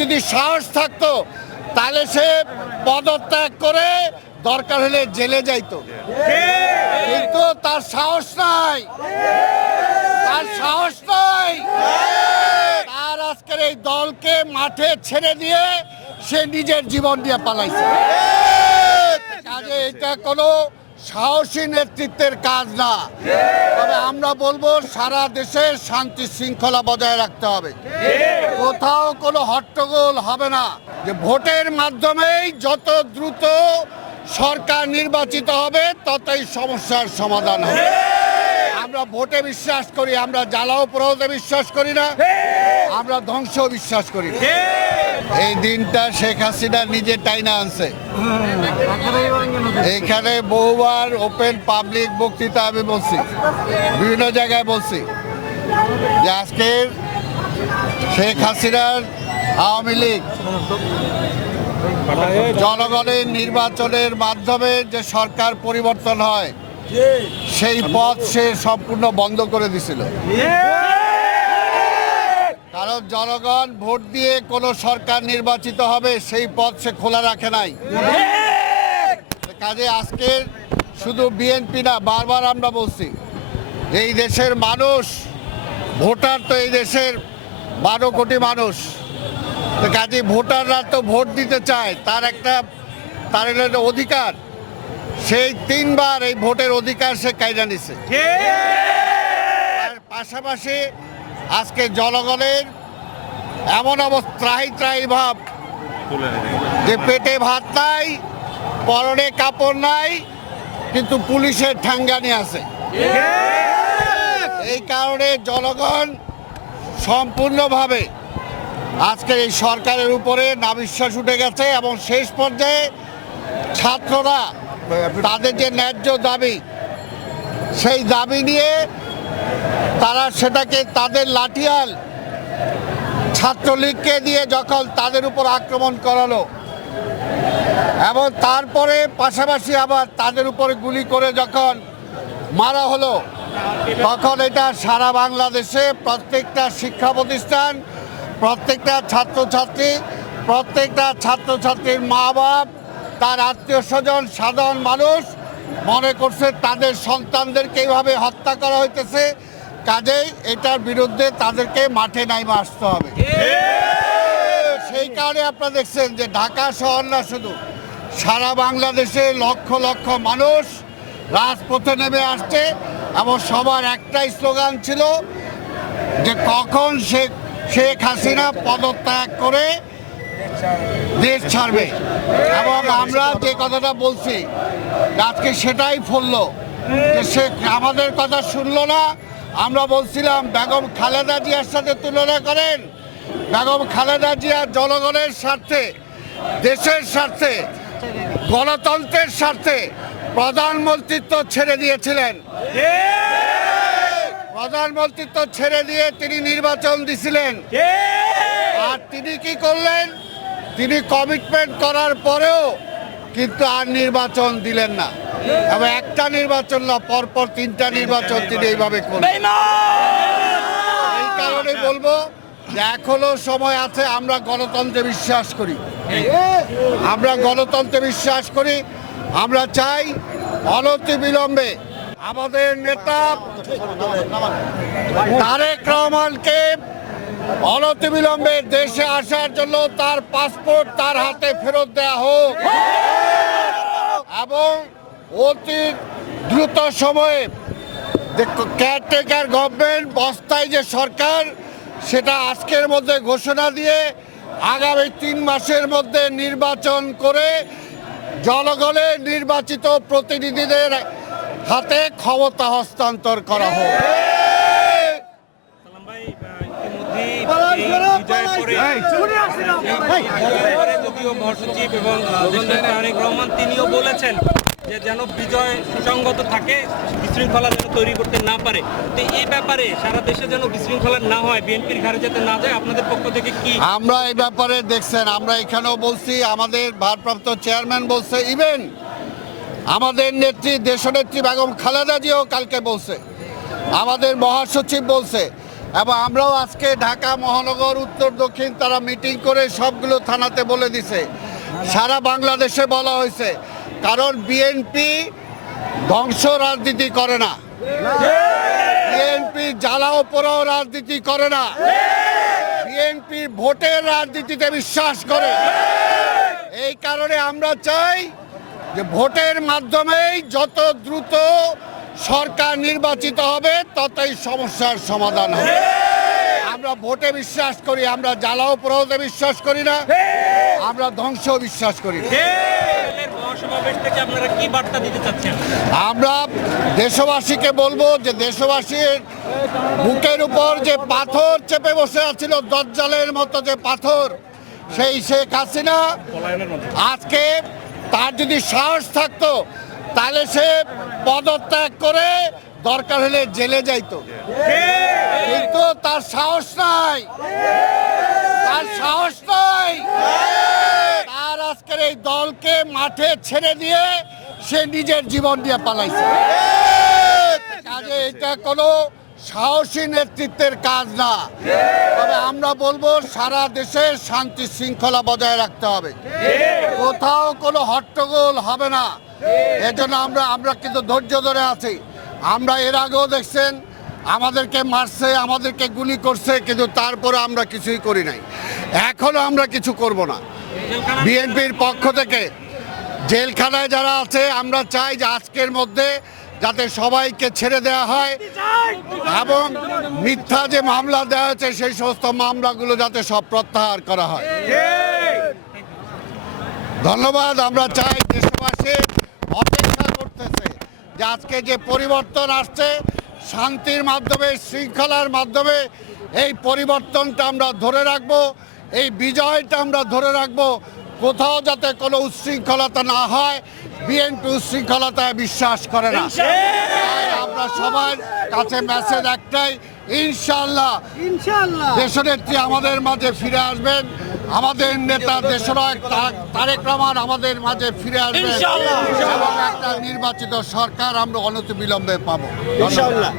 যদি সাহস থাকতো, তাহলে সে পদত্যাগ করে দরকার হলে জেলে যাইতো। কিন্তু তার সাহস নাই। তার সাহস নাই। তার আজকের এই দলকে মাঠে ছেড়ে দিয়ে সে নিজের জীবন দিয়ে পালাইছে। কাজে এটা কোনো সাহসী নেতৃত্বের কাজ না। তবে আমরা বলব, সারা দেশে শান্তি শৃঙ্খলা বজায় রাখতে হবে। কোথাও কোনো হট্টগোল হবে না যে ভোটের মাধ্যমেই যত দ্রুত সরকার নির্বাচিত হবে, ততই সমস্যার সমাধান হবে। আমরা ভোটে বিশ্বাস করি, আমরা জ্বালাও প্রহতে বিশ্বাস করি না। আমরা ধ্বংস বিশ্বাস করি না। এই দিনটা শেখ হাসিনা নিজে টাইনা আনছে। এখানে বহুবার ওপেন পাবলিক বক্তৃতা আমি বলছি, বিভিন্ন জায়গায় বলছি যে আজকের শেখ হাসিনার আওয়ামী লীগ জনগণের নির্বাচনের মাধ্যমে যে সরকার পরিবর্তন হয়, সেই পথ সে সম্পূর্ণ বন্ধ করে দিছিল। কারণ জনগণ ভোট দিয়ে কোনো সরকার নির্বাচিত হবে সেই পথ সে খোলা রাখে নাই। কাজে আজকের শুধু বিএনপি না বারবার আমরা বলছি এই দেশের মানুষ ভোটার তো এই দেশের বারো কোটি মানুষ। তো কাজে ভোটাররা তো ভোট দিতে চায় তার একটা তার একটা অধিকার। সেই তিনবার এই ভোটের অধিকার সে কায়দা নিছে। আর পাশাপাশি আজকে জনগণের এমন অবস্থা ত্রাহি ত্রাহি ভাব যে পেটে ভাত নাই পরনে কাপড় নাই কিন্তু পুলিশের ঠাঙ্গানি আছে। এই কারণে জনগণ সম্পূর্ণভাবে আজকে এই সরকারের উপরে নাবিশ্বাস উঠে গেছে এবং শেষ পর্যায়ে ছাত্ররা তাদের যে ন্যায্য দাবি সেই দাবি নিয়ে তারা সেটাকে তাদের লাঠিয়াল ছাত্রলীগকে দিয়ে যখন তাদের উপর আক্রমণ করালো, এবং তারপরে পাশাপাশি আবার তাদের উপরে গুলি করে যখন মারা হলো, তখন এটা সারা বাংলাদেশে প্রত্যেকটা শিক্ষা প্রতিষ্ঠান, প্রত্যেকটা ছাত্রছাত্রী, প্রত্যেকটা ছাত্রছাত্রীর মা বাপ তার আত্মীয় স্বজন, সাধারণ মানুষ মনে করছে তাদের সন্তানদেরকে এইভাবে হত্যা করা হইতেছে। কাজেই এটার বিরুদ্ধে তাদেরকে মাঠে নাইমে আসতে হবে। সেই কারণে আপনারা দেখছেন যে ঢাকা শহর না শুধু, সারা বাংলাদেশে লক্ষ লক্ষ মানুষ রাজপথে নেমে আসছে এবং সবার একটাই স্লোগান ছিল যে কখন শেখ শেখ হাসিনা পদত্যাগ করে দেশ ছাড়বে। এবং আমরা যে কথাটা বলছি, আজকে সেটাই ফললো যে সে আমাদের কথা শুনলো না আমরা বলছিলাম বেগম খালেদা জিয়ার সাথে তুলনা করেন। বেগম খালেদা জিয়া জনগণের স্বার্থে দেশের স্বার্থে গণতন্ত্রের স্বার্থে প্রধানমন্ত্রিত্ব ছেড়ে দিয়েছিলেন। প্রধানমন্ত্রিত্ব ছেড়ে দিয়ে তিনি নির্বাচন দিছিলেন। আর তিনি কি করলেন? তিনি কমিটমেন্ট করার পরেও কিন্তু আর নির্বাচন দিলেন না। এবং একটা নির্বাচন না, পরপর তিনটা নির্বাচন তিনি এইভাবে করলেন। এই কারণে বলব এখনও সময় আছে, আমরা গণতন্ত্রে বিশ্বাস করি। আমরা গণতন্ত্রে বিশ্বাস করি। আমরা চাই অনতি বিলম্বে আমাদের নেতা তারেক রহমানকে অনতি বিলম্বে দেশে আসার জন্য তার পাসপোর্ট তার হাতে ফেরত দেওয়া হোক। এবং অতি দ্রুত সময়ে কেয়ারটেকার গভর্নমেন্ট বস্তায় যে সরকার সেটা আজকের মধ্যে ঘোষণা দিয়ে আগামী তিন মাসের মধ্যে নির্বাচন করে জনগণের নির্বাচিত প্রতিনিধিদের হাতে ক্ষমতা হস্তান্তর করা হোক। সালাম যদিও মহাসচিব এবং তারেক রহমান, তিনিও বলেছেন যে যেন বিজয় সুসংগত থাকে, বিশৃঙ্খলা যেন তৈরি করতে না পারে। তো এই ব্যাপারে সারা দেশে যেন বিশৃঙ্খলা না হয়, বিএনপির ঘাড়ে যাতে না যায়, আপনাদের পক্ষ থেকে কি আমরা এই ব্যাপারে দেখছেন, আমরা এখানেও বলছি, আমাদের ভারপ্রাপ্ত চেয়ারম্যান বলছে ইভেন আমাদের নেত্রী, দেশনেত্রী বেগম খালেদা জিও কালকে বলছে। আমাদের মহাসচিব বলছে এবং আমরাও আজকে ঢাকা মহানগর, উত্তর, দক্ষিণ তারা মিটিং করে সবগুলো থানাতে বলে দিছে। সারা বাংলাদেশে বলা হয়েছে, কারণ বিএনপি ধ্বংস রাজনীতি করে না। বিএনপি জ্বালাও পোড়াও রাজনীতি করে না। বিএনপি ভোটের রাজনীতিতে বিশ্বাস করে। এই কারণে আমরা চাই যে ভোটের মাধ্যমেই যত দ্রুত সরকার নির্বাচিত হবে ততই সমস্যার সমাধান হবে। আমরা ভোটে বিশ্বাস করি আমরা জ্বালাও পোড়াওতে বিশ্বাস করি না। আমরা ধ্বংস বিশ্বাস করি না। আমরা দেশবাসীকে বলব যে দেশবাসীর বুকের উপর যে পাথর চেপে বসে আছিল দজ্জালের মতো যে পাথর সেই শেখ হাসিনা আজকে তার যদি সাহস থাকতো তাহলে সে পদত্যাগ করে দরকার হলে জেলে যাইত। কিন্তু তার সাহস নাই। তার সাহস নাই। তার আজকের এই দলকে মাঠে ছেড়ে দিয়ে সে নিজের জীবন দিয়ে পালাইছে। কাজে এটা কোনো সাহসী নেতৃত্বের কাজ না। তবে আমরা বলব, সারা দেশে শান্তি শৃঙ্খলা বজায় রাখতে হবে। কোথাও কোনো হট্টগোল হবে না। এজন্য আমরা আমরা কিন্তু ধৈর্য ধরে আছি। আমরা এর আগেও দেখছেন, আমাদেরকে মারছে, আমাদেরকে গুলি করছে, কিন্তু তারপরে আমরা কিছুই করি নাই। এখনও আমরা কিছু করব না। বিএনপির পক্ষ থেকে জেলখানায় যারা আছে, আমরা চাই যে আজকের মধ্যে যাতে সবাইকে ছেড়ে দেওয়া হয় এবং মিথ্যা যে মামলা দেওয়া হয়েছে, সেই সমস্ত মামলাগুলো যাতে সব প্রত্যাহার করা হয়। ধন্যবাদ, আমরা চাই দেশবাসী অপেক্ষা করতেছে যে আজকে যে পরিবর্তন আসছে, শান্তির মাধ্যমে, শৃঙ্খলার মাধ্যমে এই পরিবর্তনটা আমরা ধরে রাখব, এই বিজয়টা আমরা ধরে রাখব। কোথাও যাতে কোনো উচ্ছৃঙ্খলতা না হয় বিএনপি উচ্ছৃঙ্খলতায় বিশ্বাস করে না। আমরা সবার কাছে মেসেজ একটাই ইনশাল্লাহ দেশনেত্রী আমাদের মাঝে ফিরে আসবেন। আমাদের নেতা দেশনায়ক তারেক রহমান আমাদের মাঝে ফিরে আসবেন। এবং একটা নির্বাচিত সরকার আমরা অনতি বিলম্বে পাবো ধন্যবাদ।